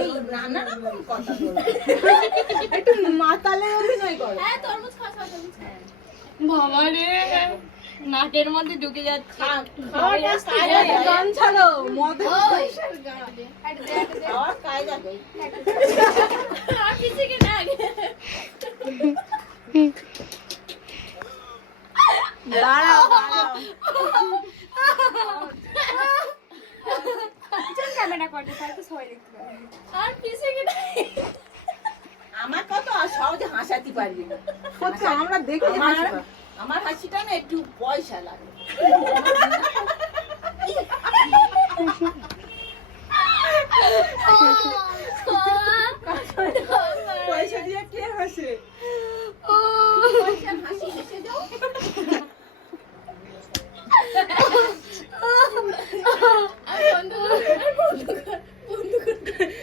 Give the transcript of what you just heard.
এই নানা রকম কথা বলে। একটু মাতালে অভিনয় করো। হ্যাঁ তরমুজ খাওয়া তরমুজ। বাবা রে নাকের মধ্যে ঢুকে যাচ্ছে। গান ছাড়ো, মদের ওই। গান। খাওয়ার কায়দা কই? আর কিছু কি না আগে দাঁড়াও, দাঁড়াও। ক্যামেরা করতে তাই তো সবাই দেখতে পাবে। আর কিছু কি না আমার কত সহজে হাসাতে পারবি না। সত্যি আমরা দেখি আমার হাসিটা না একটু পয়সা লাগে।